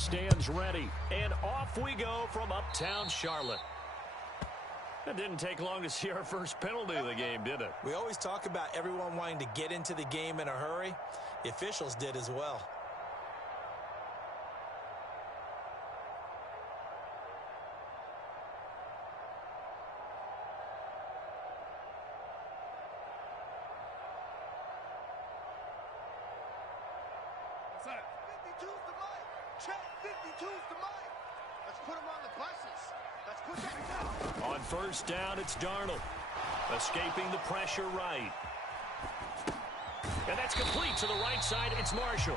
stands ready. And off we go from uptown Charlotte. It didn't take long to see our first penalty of the game, did it? We always talk about everyone wanting to get into the game in a hurry. The officials did as well. On first down, it's Darnold. Escaping the pressure right. And that's complete to the right side. It's Marshall.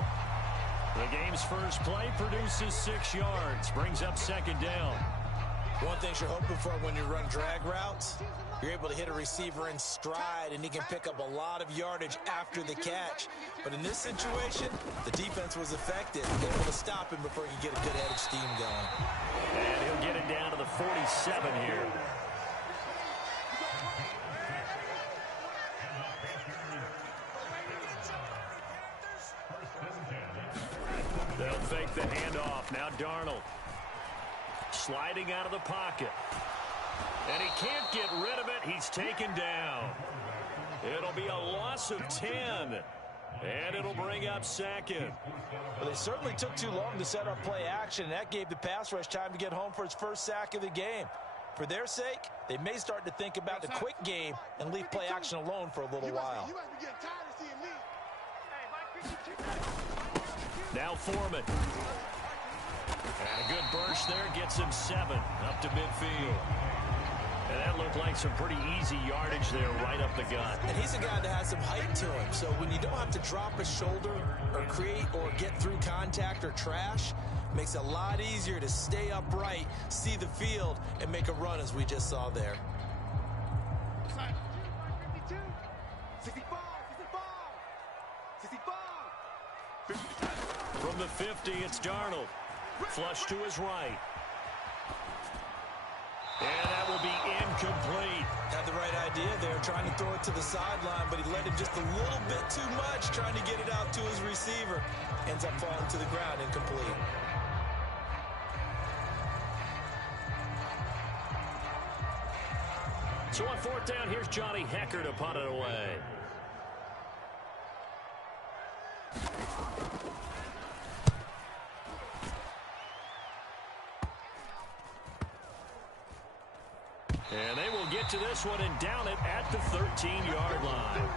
The game's first play produces 6 yards. Brings up second down. One thing you're hoping for when you run drag routes, you're able to hit a receiver in stride, and he can pick up a lot of yardage after the catch. But in this situation, the defense was effective, able to stop him before he could get a good head of steam going. And he'll get it down to the 47 here. They'll fake the handoff. Now Darnold. Sliding out of the pocket. And he can't get rid of it. He's taken down. It'll be a loss of 10. And it'll bring up second. Well, they certainly took too long to set up play action, and that gave the pass rush time to get home for its first sack of the game. For their sake, they may start to think about the quick game and leave play action alone for a little while. Now Foreman. And a good burst there gets him 7 up to midfield. And that looked like some pretty easy yardage there right up the gut. And he's a guy that has some height to him. So when you don't have to drop a shoulder or create or get through contact or trash, makes it a lot easier to stay upright, see the field, and make a run as we just saw there. From the 50, it's Darnold. Flush to his right. And that will be incomplete. Had the right idea there, trying to throw it to the sideline, but he led him just a little bit too much, trying to get it out to his receiver. Ends up falling to the ground, incomplete. So on fourth down, here's Johnny Hecker to punt it away. And they will get to this one and down it at the 13-yard line.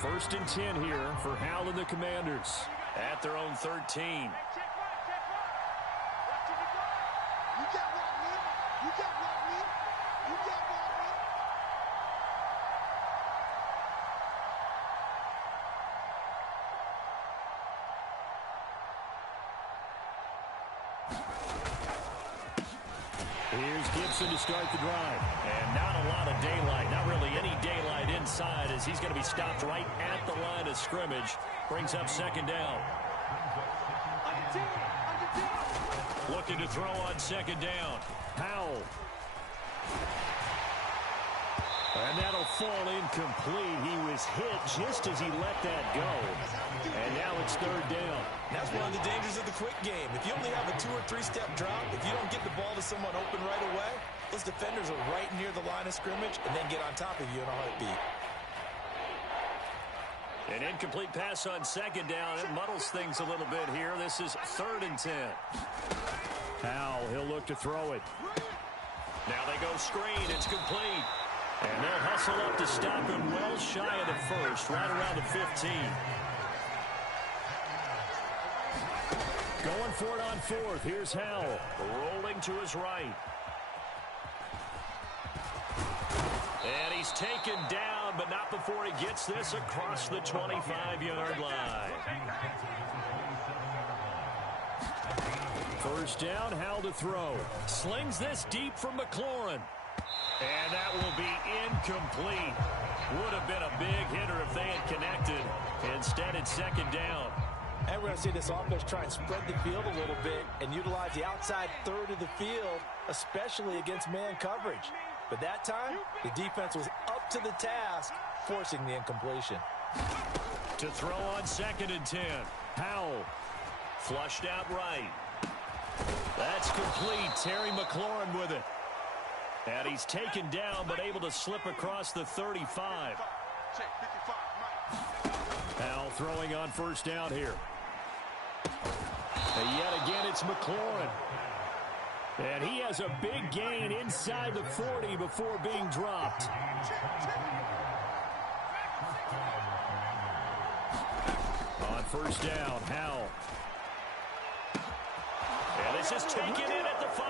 First and 10 here for Hal and the Commanders at their own 13. Here's Gibson to start the drive. And not a lot of daylight. Not really any daylight inside as he's going to be stopped right at the line of scrimmage. Brings up second down. Looking to throw on second down. Powell. And that'll fall incomplete. He was hit just as he let that go. And now it's third down. That's one of the dangers of the quick game. If you only have a 2- or 3-step drop, if you don't get the ball to someone open right away, those defenders are right near the line of scrimmage and then get on top of you in a heartbeat. An incomplete pass on second down. It muddles things a little bit here. This is third and 10. Powell, he'll look to throw it. Now they go screen. It's complete. And they'll hustle up to stop him well shy of the first, right around the 15. Going for it on fourth. Here's Howell. Rolling to his right. And he's taken down, but not before he gets this across the 25-yard line. First down, Howell to throw. Slings this deep from McLaurin. And that will be incomplete. Would have been a big hitter if they had connected. Instead, it's second down. And we're going to see this offense try and spread the field a little bit and utilize the outside third of the field, especially against man coverage. But that time, the defense was up to the task, forcing the incompletion. To throw on 2nd and 10. Howell. Flushed out right. That's complete. Terry McLaurin with it. And he's taken down, but able to slip across the 35. Howell throwing on 1st down here. And yet again, it's McLaurin. And he has a big gain inside the 40 before being dropped. On 1st down, Howell. And this is taken in at the 5.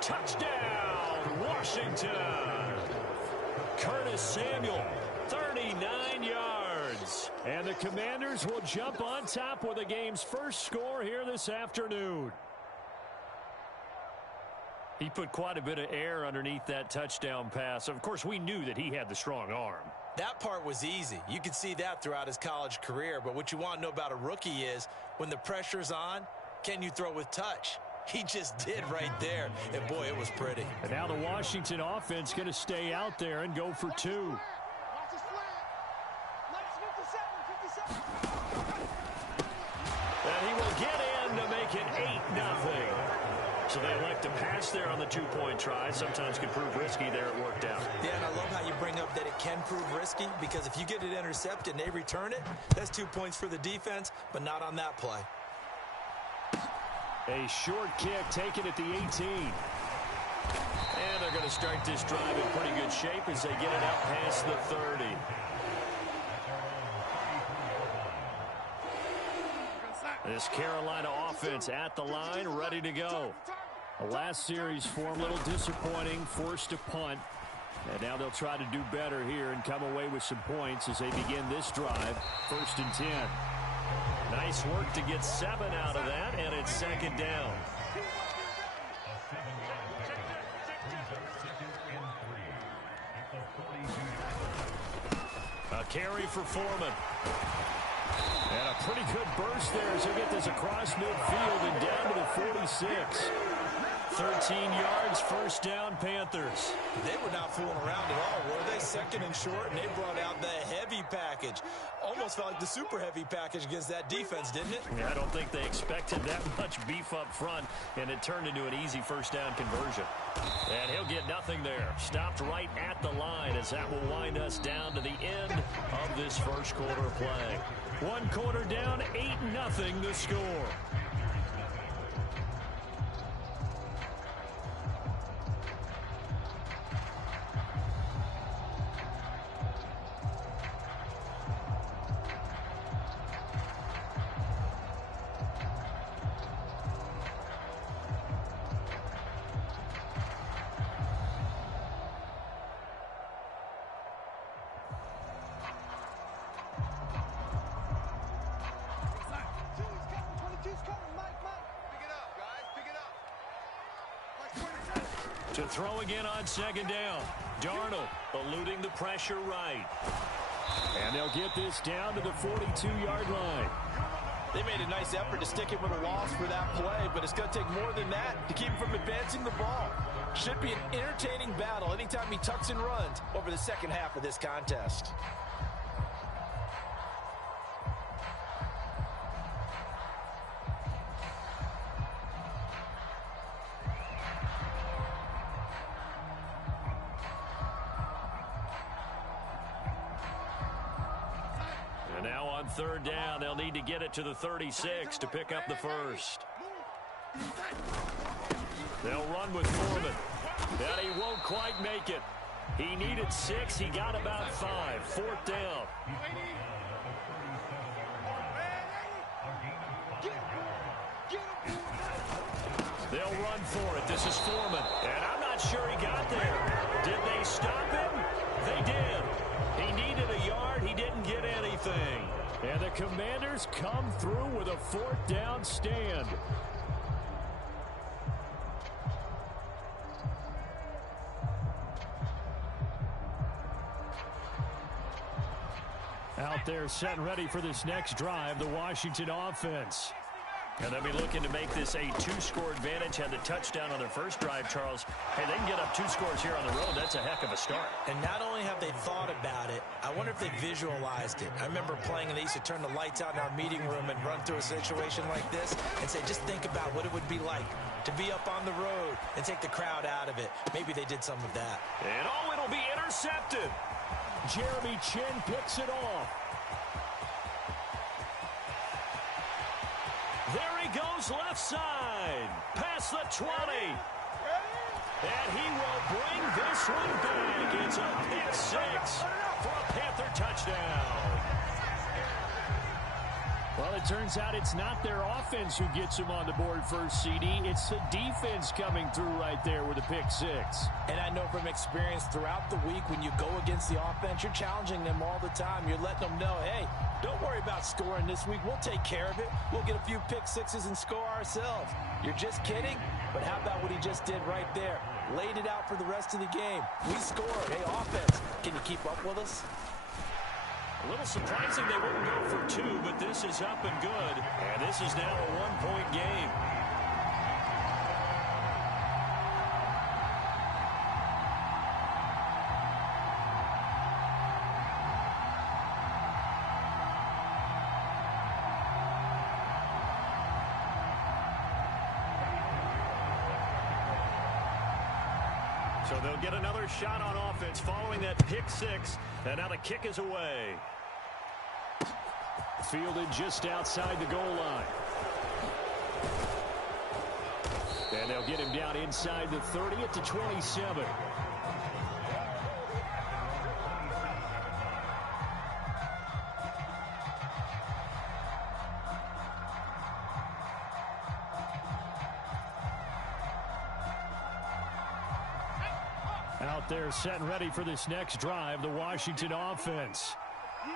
Touchdown, Washington. Curtis Samuel, 39 yards. And the Commanders will jump on top with the game's first score here this afternoon. He put quite a bit of air underneath that touchdown pass. Of course, we knew that he had the strong arm. That part was easy. You could see that throughout his college career. But what you want to know about a rookie is when the pressure's on, can you throw with touch? He just did right there. And, boy, it was pretty. And now the Washington offense going to stay out there and go for 2. And he will get in to make it 8-0. So they elect to pass there on the 2-point try. Sometimes can prove risky. There it worked out. Yeah, and I love how you bring up that it can prove risky, because if you get it intercepted and they return it, that's 2 points for the defense, but not on that play. A short kick taken at the 18. And they're going to start this drive in pretty good shape as they get it out past the 30. This Carolina offense at the line, ready to go. The last series for them, a little disappointing, forced to punt. And now they'll try to do better here and come away with some points as they begin this drive. 1st and 10. Nice work to get 7 out of that, and it's 2nd down. A carry for Foreman. And a pretty good burst there as they get this across midfield and down to the 46. 13 yards, 1st down, Panthers. They were not fooling around at all, were they? 2nd and short, and they brought out the heavy package. Almost felt like the super heavy package against that defense, didn't it? Yeah, I don't think they expected that much beef up front, and it turned into an easy 1st down conversion. And he'll get nothing there. Stopped right at the line as that will wind us down to the end of this 1st quarter play. 1 quarter down, 8-0 the score. To throw again on 2nd down. Darnold eluding the pressure right. And they'll get this down to the 42-yard line. They made a nice effort to stick him with a loss for that play, but it's going to take more than that to keep him from advancing the ball. Should be an entertaining battle anytime he tucks and runs over the second half of this contest. And now on 3rd down, they'll need to get it to the 36 to pick up the 1st. They'll run with Foreman. And he won't quite make it. He needed 6. He got about 5. 4th down. They'll run for it. This is Foreman. And I'm not sure he got there. Did they stop him? They did. He needed a yard. He didn't get anything. And the Commanders come through with a 4th down stand. there set and ready for this next drive, the Washington offense. And they'll be looking to make this a 2-score advantage. Had the touchdown on their first drive, Charles. Hey, they can get up 2 scores here on the road. That's a heck of a start. And not only have they thought about it, I wonder if they visualized it. I remember playing, and they used to turn the lights out in our meeting room and run through a situation like this and say, just think about what it would be like to be up on the road and take the crowd out of it. Maybe they did some of that. And it'll be intercepted. Jeremy Chin picks it off. There he goes left side. Past the 20. And he will bring this one back. It's a pick 6 for a Panther touchdown. Well, it turns out it's not their offense who gets him on the board first, CD. It's the defense coming through right there with a pick 6. And I know from experience throughout the week, when you go against the offense, you're challenging them all the time. You're letting them know, hey, don't worry about scoring this week. We'll take care of it. We'll get a few pick 6s and score ourselves. You're just kidding? But how about what he just did right there? Laid it out for the rest of the game. We scored. Hey, offense, can you keep up with us? A little surprising they wouldn't go for 2, but this is up and good. And this is now a 1-point game. So they'll get another shot on offense following that pick 6. And now the kick is away. Fielded just outside the goal line. And they'll get him down inside the 30 at the 27. Out there set and ready for this next drive, the Washington offense.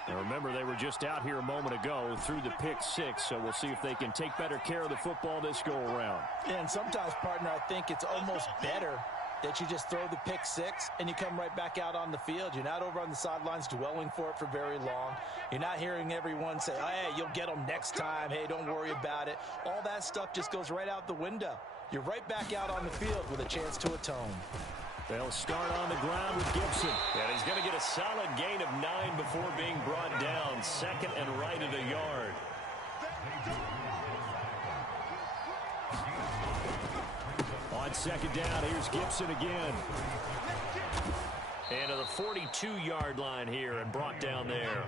Now remember, they were just out here a moment ago through the pick 6, so we'll see if they can take better care of the football this go-around. And sometimes, partner, I think it's almost better that you just throw the pick 6 and you come right back out on the field. You're not over on the sidelines dwelling for it for very long. You're not hearing everyone say, oh, hey, you'll get them next time. Hey, don't worry about it. All that stuff just goes right out the window. You're right back out on the field with a chance to atone. They'll start on the ground with Gibson. And he's going to get a solid gain of 9 before being brought down. Second and right at a yard. On second down, here's Gibson again. And to the 42-yard line here and brought down there.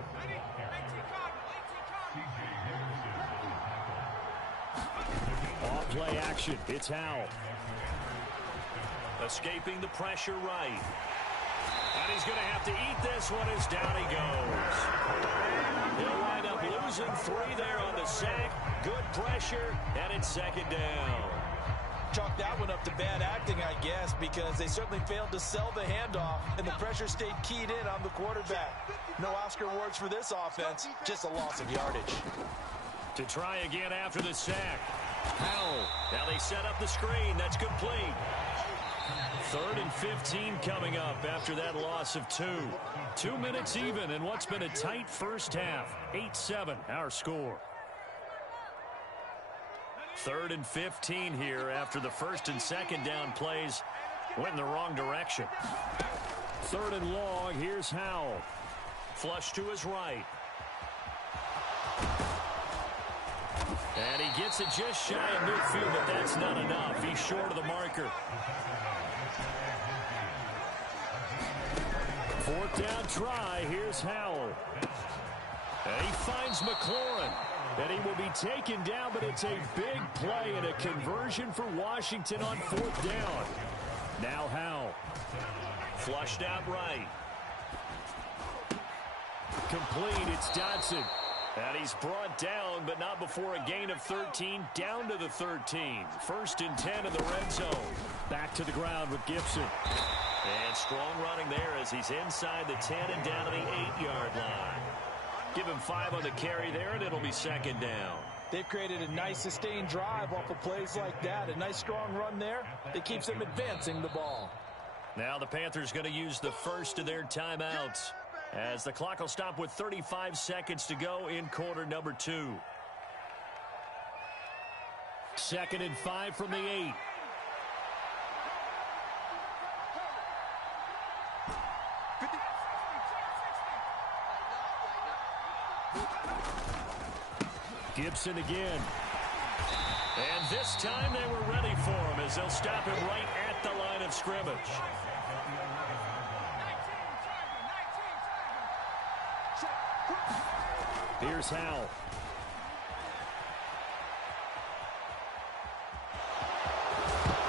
Off play action. It's Howell. Escaping the pressure right. And he's going to have to eat this one as down he goes. He'll wind up losing 3 there on the sack. Good pressure, and it's second down. Chalk that one up to bad acting, I guess, because they certainly failed to sell the handoff, and the pressure stayed keyed in on the quarterback. No Oscar awards for this offense, just a loss of yardage. To try again after the sack. Howell. Now they set up the screen. That's complete. 3rd and 15 coming up after that loss of 2. 2 minutes even in what's been a tight first half. 8-7 our score. 3rd and 15 here after the first and second down plays went in the wrong direction. 3rd and long. Here's Howell. Flush to his right. And he gets it just shy of midfield, but that's not enough. He's short of the marker. 4th down try. Here's Howell. And he finds McLaurin. And he will be taken down, but it's a big play and a conversion for Washington on 4th down. Now Howell. Flushed out right. Complete. It's Dotson. And he's brought down, but not before a gain of 13, down to the 13. 1st and 10 in the red zone. Back to the ground with Gibson. And strong running there as he's inside the 10 and down to the 8-yard line. Give him 5 on the carry there, and it'll be second down. They've created a nice sustained drive off of plays like that. A nice strong run there that keeps them advancing the ball. Now the Panthers going to use the first of their timeouts. as the clock will stop with 35 seconds to go in quarter number 2. 2nd and 5 from the 8. Gibson again. And this time they were ready for him as they'll stop him right at the line of scrimmage. Here's Howell.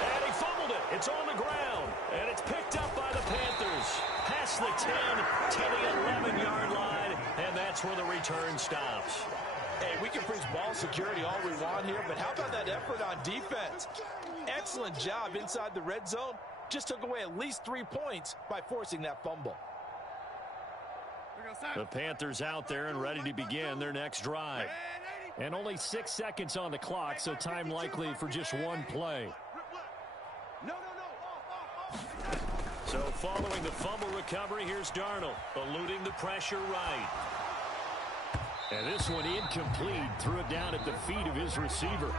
And he fumbled it. It's on the ground. And it's picked up by the Panthers. Past the 10 to the 11-yard line. And that's where the return stops. Hey, we can preach ball security all we want here, but how about that effort on defense? Excellent job inside the red zone. Just took away at least 3 points by forcing that fumble. The Panthers out there and ready to begin their next drive. And only 6 seconds on the clock, so time likely for just one play. So following the fumble recovery, here's Darnold, eluding the pressure right. And this one incomplete, threw it down at the feet of his receiver.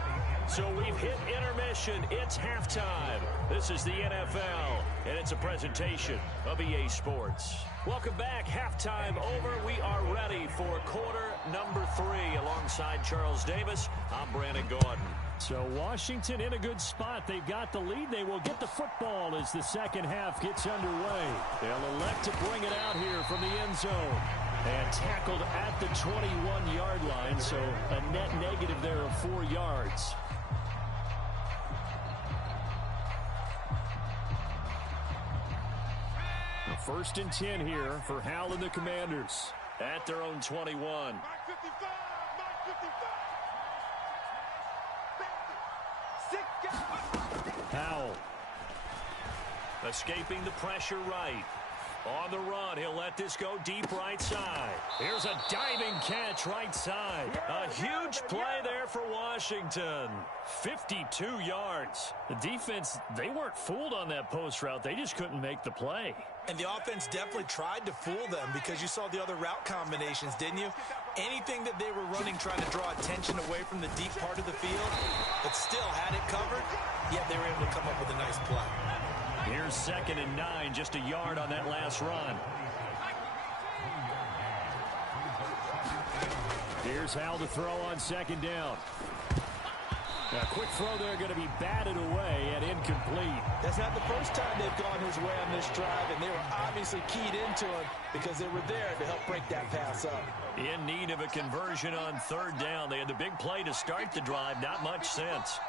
So we've hit intermission. It's halftime. This is the NFL, and it's a presentation of EA Sports. Welcome back. Halftime over. We are ready for quarter number 3. Alongside Charles Davis, I'm Brandon Gordon. So Washington in a good spot. They've got the lead. They will get the football as the second half gets underway. They'll elect to bring it out here from the end zone. And tackled at the 21-yard line, so a net negative there of 4 yards. First and 10 here for Howell and the Commanders at their own 21. Howell escaping the pressure right. On the run, he'll let this go deep right side. Here's a diving catch right side. A huge play there for Washington. 52 yards. The defense, they weren't fooled on that post route. They just couldn't make the play. And the offense definitely tried to fool them because you saw the other route combinations, didn't you? Anything that they were running trying to draw attention away from the deep part of the field, but still had it covered, yet they were able to come up with a nice play. Here's 2nd and 9, just a yard on that last run. Here's Howell to throw on 2nd down. A quick throw there going to be batted away and incomplete. That's not the first time they've gone his way on this drive, and they were obviously keyed into him because they were there to help break that pass up. In need of a conversion on 3rd down. They had the big play to start the drive, not much sense.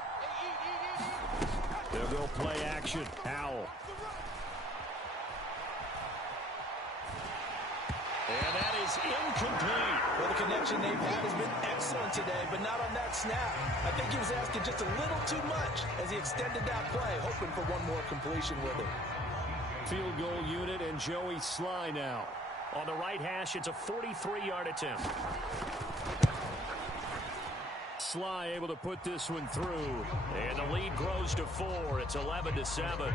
They'll go play action. Howell. And that is incomplete. Well, the connection they've had has been excellent today, but not on that snap. I think he was asking just a little too much as he extended that play, hoping for one more completion with it. Field goal unit and Joey Sly now. On the right hash, it's a 43-yard attempt. Sly able to put this one through. And the lead grows to 4. It's 11-7.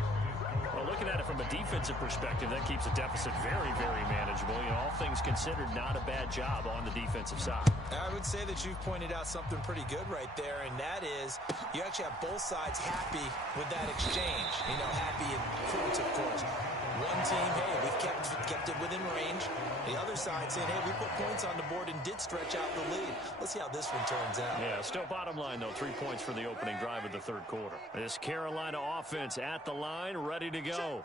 Well, looking at it from a defensive perspective, that keeps the deficit very, very manageable. You know, all things considered, not a bad job on the defensive side. I would say that you've pointed out something pretty good right there, and that is you actually have both sides happy with that exchange. You know, happy in quotes, of course. One team, hey, we've kept it within range. The other side saying, hey, we put points on the board and did stretch out the lead. Let's see how this one turns out. Yeah, still bottom line, though, 3 points for the opening drive of the 3rd quarter. This Carolina offense at the line, ready to go.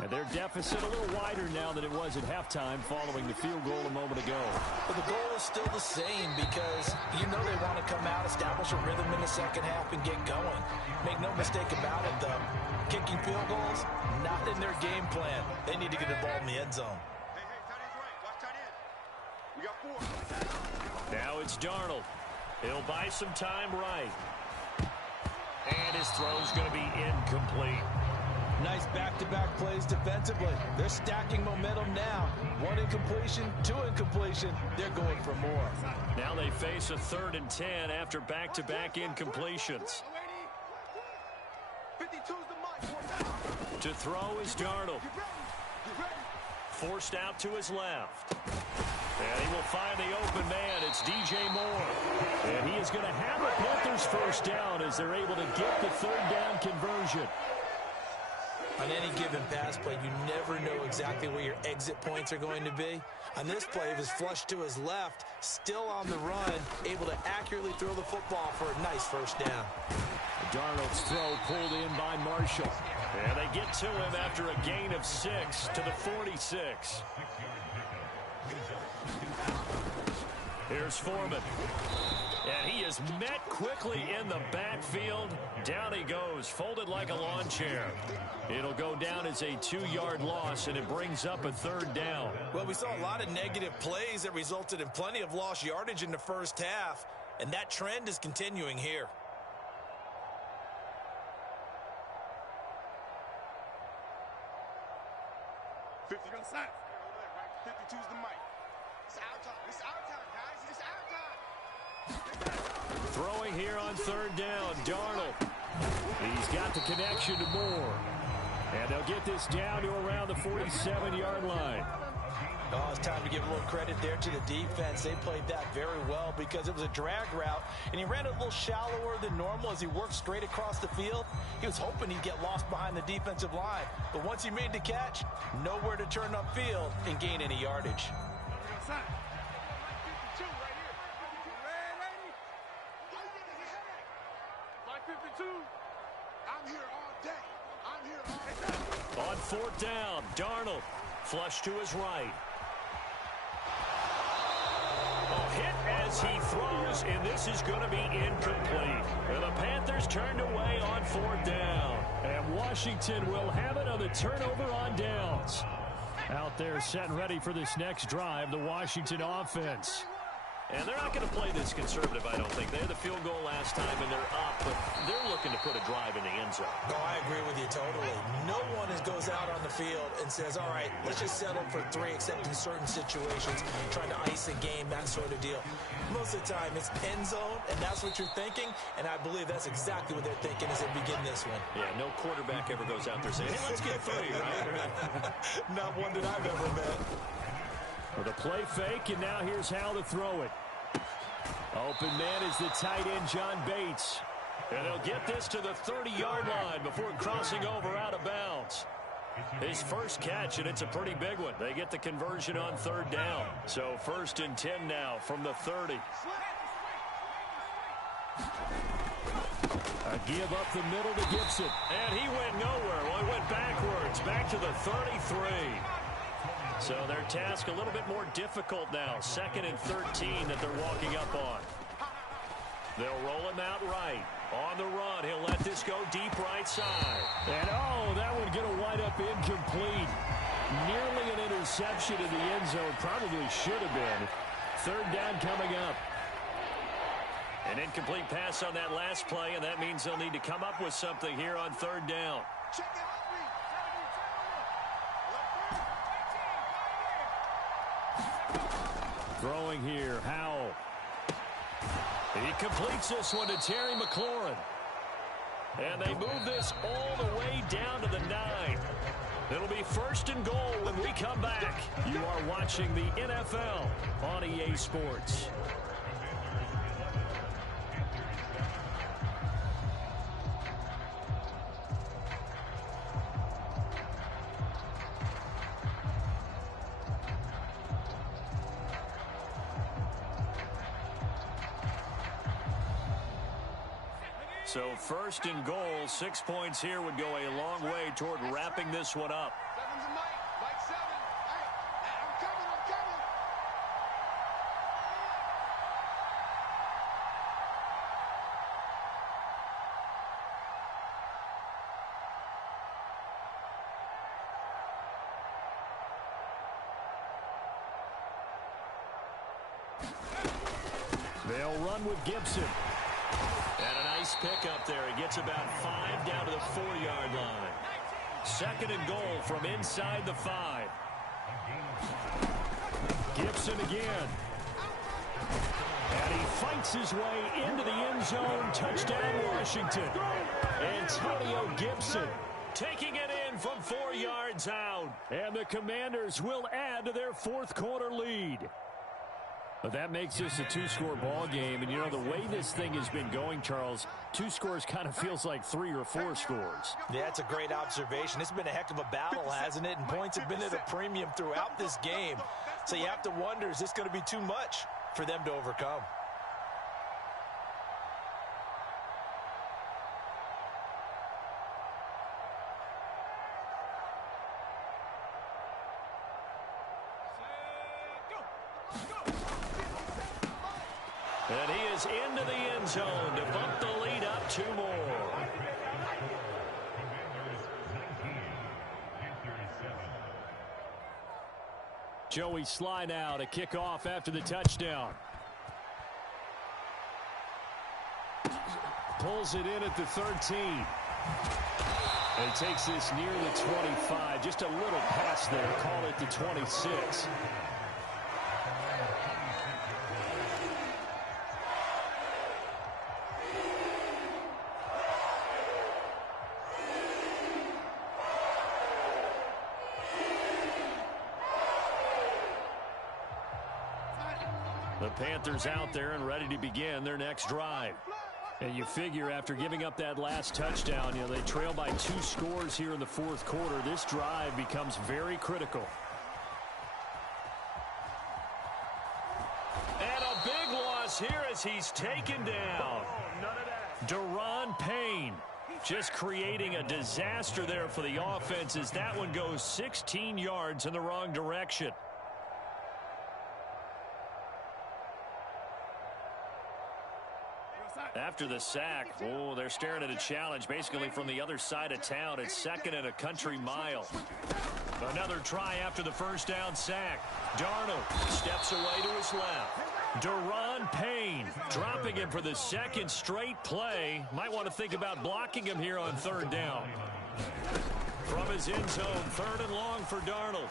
And their deficit a little wider now than it was at halftime following the field goal a moment ago. But the goal is still the same because you know they want to come out, establish a rhythm in the second half, and get going. Make no mistake about it, though. Kicking field goals, not in their game plan. They need to get the ball in the end zone. Now it's Darnold. He'll buy some time right. And his throw's going to be incomplete. Nice back-to-back plays defensively. They're stacking momentum now. 1 incompletion, 2 incompletion. They're going for more. Now they face a 3rd and 10 after back-to-back incompletions. To throw is Darnold. forced out to his left. And he will find the open man. It's DJ Moore. And he is going to have the Panthers first down as they're able to get the third down conversion. On any given pass play, you never know exactly where your exit points are going to be. On this play, it was flushed to his left, still on the run, able to accurately throw the football for a nice first down. Darnold's throw pulled in by Marshall. And they get to him after a gain of 6 to the 46. Here's Foreman. And he is met quickly in the backfield. Down he goes, folded like a lawn chair. It'll go down as a 2-yard loss, and it brings up a third down. Well, we saw a lot of negative plays that resulted in plenty of lost yardage in the first half, and that trend is continuing here. Outside. 52's the mic. It's our time. It's our time, guys. It's our time. Throwing here on third down, Darnold. He's got the connection to Moore. And they'll get this down to around the 47-yard line. Oh, it's time to give a little credit there to the defense. They played that very well because it was a drag route, and he ran it a little shallower than normal as he worked straight across the field. He was hoping he'd get lost behind the defensive line, but once he made the catch, nowhere to turn upfield and gain any yardage. I'm here all day. I'm here all day. On fourth down, Darnold flush to his right. Hit as he throws, and this is going to be incomplete. And the Panthers turned away on fourth down. And Washington will have it on the turnover on downs. Out there set and ready for this next drive, the Washington offense. And they're not going to play this conservative, I don't think. They had the field goal last time, and they're up, but they're looking to put a drive in the end zone. Oh, I agree with you totally. No one goes out on the field and says, all right, let's just settle for 3, except in certain situations, trying to ice a game, that sort of deal. Most of the time, it's end zone, and that's what you're thinking, and I believe that's exactly what they're thinking as they begin this one. Yeah, no quarterback ever goes out there saying, hey, let's get 3, right? Not one that I've ever met. With a play fake, and now here's how to throw it. Open man is the tight end, John Bates. And they'll get this to the 30-yard line before crossing over out of bounds. His first catch, and it's a pretty big one. They get the conversion on third down. So 1st and 10 now from the 30. A give up the middle to Gibson. And he went nowhere. Well, he went backwards, back to the 33. So their task a little bit more difficult now. 2nd and 13 that they're walking up on. They'll roll him out right. On the run, he'll let this go deep right side. And oh, that one going to wind up incomplete. Nearly an interception in the end zone. Probably should have been. Third down coming up. An incomplete pass on that last play, and that means they'll need to come up with something here on third down. Check it out. Throwing here, Howell. He completes this one to Terry McLaurin. And they move this all the way down to the 9. It'll be 1st and goal when we come back. You are watching the NFL on EA Sports. So 1st and goal, 6 points here would go a long way toward wrapping this one up. 7's a mic, like 7. Hey, I'm coming. They'll run with Gibson. And a nice pick up there. He gets about 5 down to the 4-yard line. 2nd and goal from inside the 5. Gibson again. And he fights his way into the end zone. Touchdown, Washington. Antonio Gibson taking it in from 4 yards out. down. And the Commanders will add to their fourth quarter lead. But that makes this a two-score ball game. And, you know, the way this thing has been going, Charles, 2 scores kind of feels like 3 or 4 scores. Yeah, that's a great observation. It's been a heck of a battle, hasn't it? And points have been at a premium throughout this game. So you have to wonder, is this going to be too much for them to overcome? And he is into the end zone to bump the lead up 2 more. Joey Sly now to kick off after the touchdown. Pulls it in at the 13. And he takes this near the 25. Just a little pass there. Call it the 26. The Panthers out there and ready to begin their next drive. And you figure after giving up that last touchdown, you know, they trail by 2 scores here in the fourth quarter. This drive becomes very critical. And a big loss here as he's taken down. Daron Payne just creating a disaster there for the offense as that one goes 16 yards in the wrong direction. After the sack, oh, they're staring at a challenge basically from the other side of town. It's 2nd and a country mile. Another try after the first down sack. Darnold steps away to his left. Daron Payne dropping him for the 2nd straight play. Might want to think about blocking him here on 3rd down. From his end zone, 3rd and long for Darnold.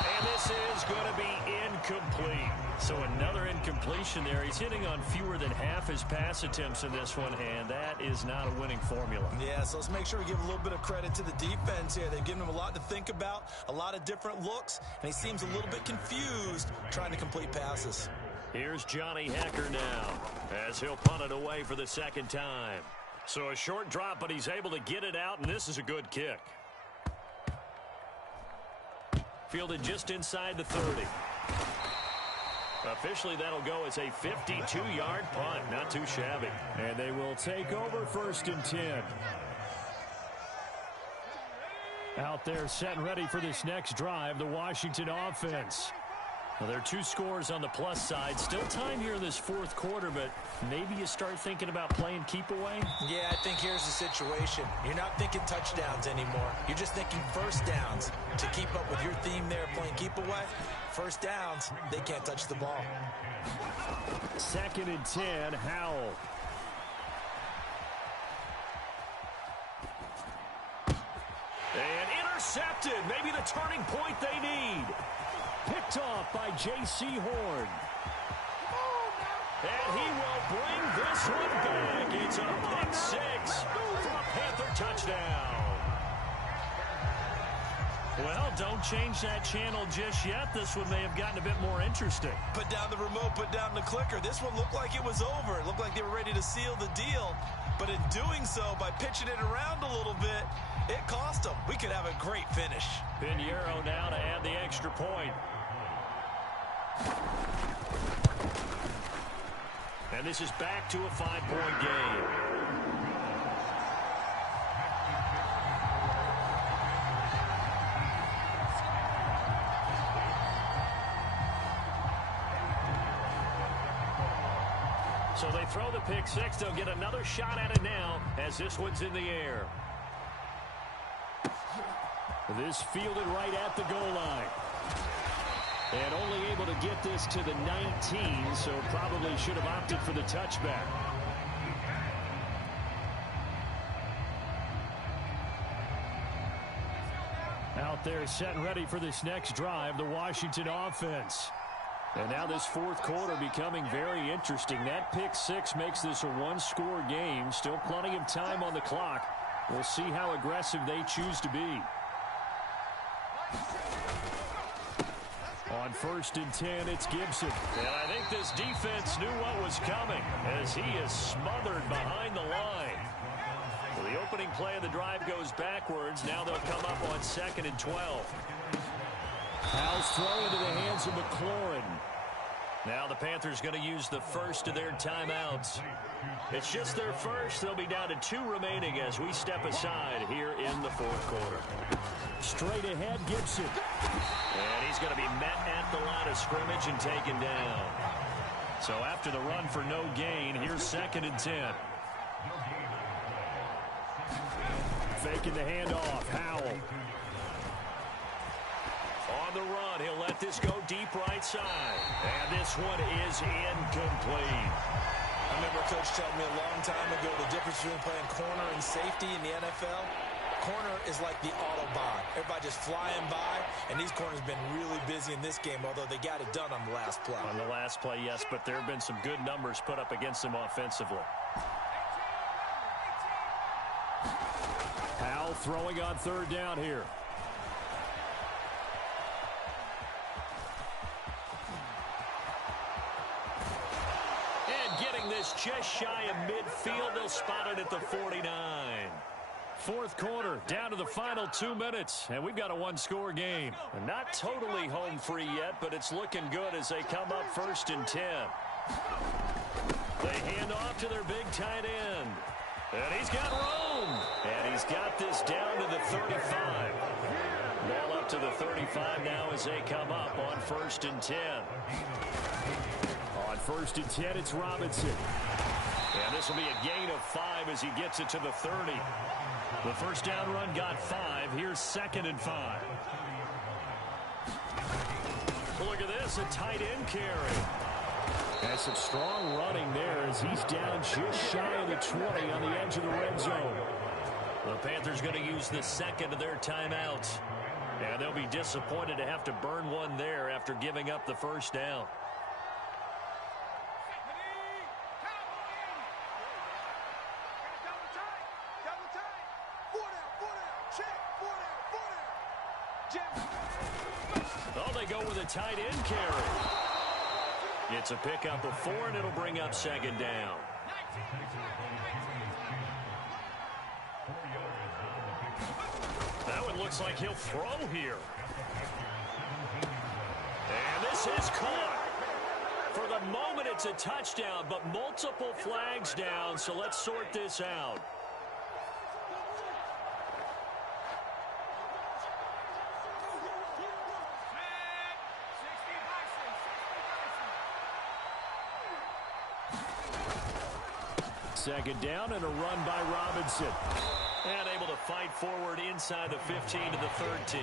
And this is going to be incomplete. So another incompletion there. He's hitting on fewer than half his pass attempts in this one, and that is not a winning formula. Yeah, so let's make sure we give a little bit of credit to the defense here. They've given him a lot to think about, a lot of different looks, and he seems a little bit confused trying to complete passes. Here's Johnny Hecker now as he'll punt it away for the 2nd time. So a short drop, but he's able to get it out, and this is a good kick. Fielded just inside the 30. Officially, that'll go as a 52-yard punt. Not too shabby. And they will take over 1st and 10. Out there set and ready for this next drive, the Washington offense. Well, there are 2 scores on the plus side. Still time here in this fourth quarter, but maybe you start thinking about playing keep away? Yeah, I think here's the situation. You're not thinking touchdowns anymore. You're just thinking first downs. To keep up with your theme there, playing keep away, first downs, they can't touch the ball. 2nd and 10, Howell. And intercepted. Maybe the turning point they need. Picked off by J.C. Horn. And he will bring this one back. It's a pick 6 for a Panther touchdown. Well, don't change that channel just yet. This one may have gotten a bit more interesting. Put down the remote, put down the clicker. This one looked like it was over. It looked like they were ready to seal the deal. But in doing so, by pitching it around a little bit, it cost them. We could have a great finish. Pinheiro now to add the extra point. And this is back to a 5-point game. So they throw the pick 6. They'll get another shot at it now as this one's in the air. This fielded right at the goal line. And only able to get this to the 19, so probably should have opted for the touchback. Out there set and ready for this next drive, the Washington offense. And now this fourth quarter becoming very interesting. That pick 6 makes this a 1-score game. Still plenty of time on the clock. We'll see how aggressive they choose to be. On 1st and 10, it's Gibson. And I think this defense knew what was coming as he is smothered behind the line. Well, the opening play of the drive goes backwards. Now they'll come up on 2nd and 12. Powell's throw into the hands of McLaurin. Now the Panthers going to use the first of their timeouts. It's just their first. They'll be down to 2 remaining as we step aside here in the 4th quarter. Straight ahead, Gibson. And he's going to be met at the line of scrimmage and taken down. So after the run for no gain, here's 2nd and 10. Faking the handoff. Howell. On the run, he'll let this go deep right side. And this one is incomplete. I remember Coach telling me a long time ago the difference between playing corner and safety in the NFL. Corner is like the Autobahn. Everybody just flying by, and these corners have been really busy in this game, although they got it done on the last play. On the last play, yes, but there have been some good numbers put up against them offensively. Powell throwing on 3rd down here. This just shy of midfield. They'll spot it at the 49. 4th quarter, down to the final 2 minutes, and we've got a 1-score game. Not totally home free yet, but it's looking good as they come up 1st and 10. They hand off to their big tight end. And he's got room. And he's got this down to the 35. Ball up to the 35 now as they come up on 1st and 10. On 1st and 10, it's Robinson. And this will be a gain of 5 as he gets it to the 30. The first down run got 5. Here's 2nd and 5. Look at this, a tight end carry. And some strong running there as he's down just shy of the 20 on the edge of the red zone. The Panthers going to use the 2nd of their timeouts. And they'll be disappointed to have to burn one there after giving up the first down. Oh, they go with a tight end carry. It's a pickup of 4, and it'll bring up 2nd down. That one looks like he'll throw here. And this is caught. For the moment, it's a touchdown, but multiple flags down, so let's sort this out. Second down and a run by Robinson. And able to fight forward inside the 15 to the 13.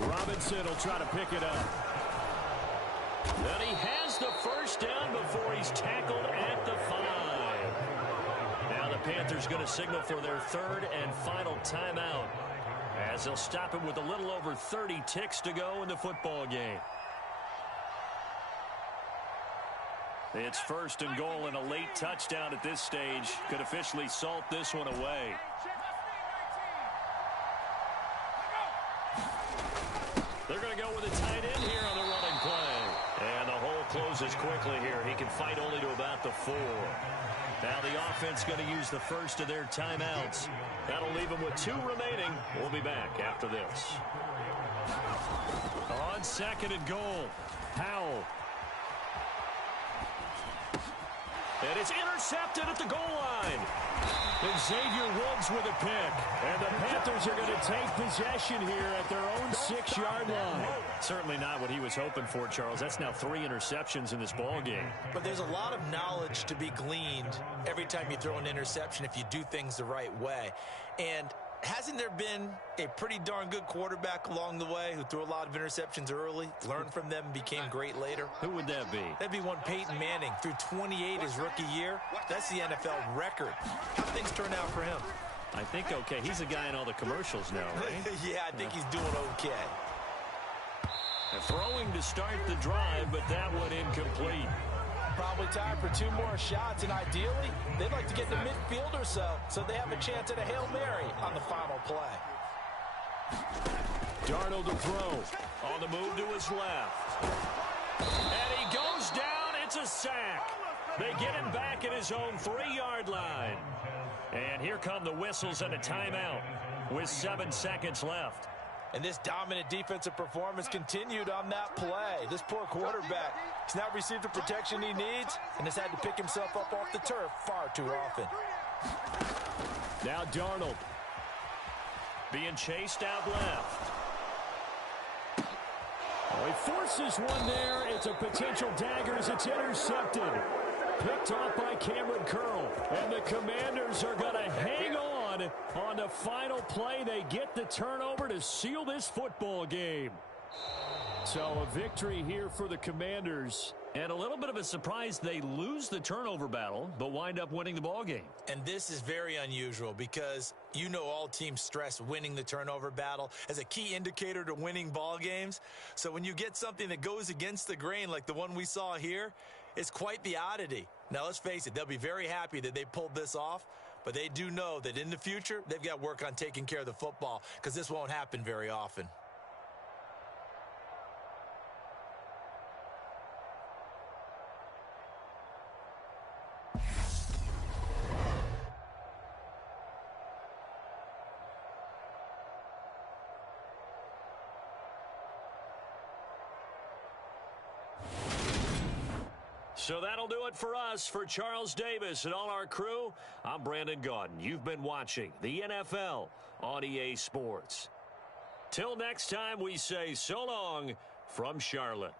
Robinson will try to pick it up. And he has the first down before he's tackled at the 5. Now the Panthers going to signal for their 3rd and final timeout, as they'll stop him with a little over 30 ticks to go in the football game. It's 1st and goal, and a late touchdown at this stage could officially salt this one away. They're going to go with a tight end here on the running play. And the hole closes quickly here. He can fight only to about the 4. Now the offense going to use the first of their timeouts. That'll leave them with 2 remaining. We'll be back after this. On 2nd and goal, Powell. And it's intercepted at the goal line. And Xavier Woods with a pick. And the Panthers are going to take possession here at their own 6-yard line. Certainly not what he was hoping for, Charles. That's now 3 interceptions in this ball game. But there's a lot of knowledge to be gleaned every time you throw an interception if you do things the right way. And hasn't there been a pretty darn good quarterback along the way who threw a lot of interceptions early, learned from them, and became great later? Who would that be? That'd be one Peyton Manning. Threw 28 his rookie year. That's the NFL record. How things turn out for him? I think okay. He's a guy in all the commercials now, right? Yeah, I think he's doing okay. Throwing to start the drive, but that one incomplete. probably time for 2 more shots, and ideally, they'd like to get to midfield or so they have a chance at a Hail Mary on the final play. Darnold to throw. On the move to his left. And he goes down. It's a sack. They get him back at his own 3-yard line. And here come the whistles and a timeout with 7 seconds left. And this dominant defensive performance continued on that play. This poor quarterback, he's now received the protection he needs and has had to pick himself up off the turf far too often. Now Darnold being chased out left. Oh, he forces one there. It's a potential dagger as it's intercepted. Picked off by Cameron Curl. And the Commanders are going to hang on the final play. They get the turnover to seal this football game. So a victory here for the Commanders. And a little bit of a surprise, they lose the turnover battle, but wind up winning the ball game. And this is very unusual because you know all teams stress winning the turnover battle as a key indicator to winning ball games. So when you get something that goes against the grain like the one we saw here, it's quite the oddity. Now let's face it, they'll be very happy that they pulled this off, but they do know that in the future, they've got to work on taking care of the football because this won't happen very often. So that'll do it for us. For Charles Davis and all our crew, I'm Brandon Gaudin. You've been watching the NFL on EA Sports. Till next time, we say so long from Charlotte.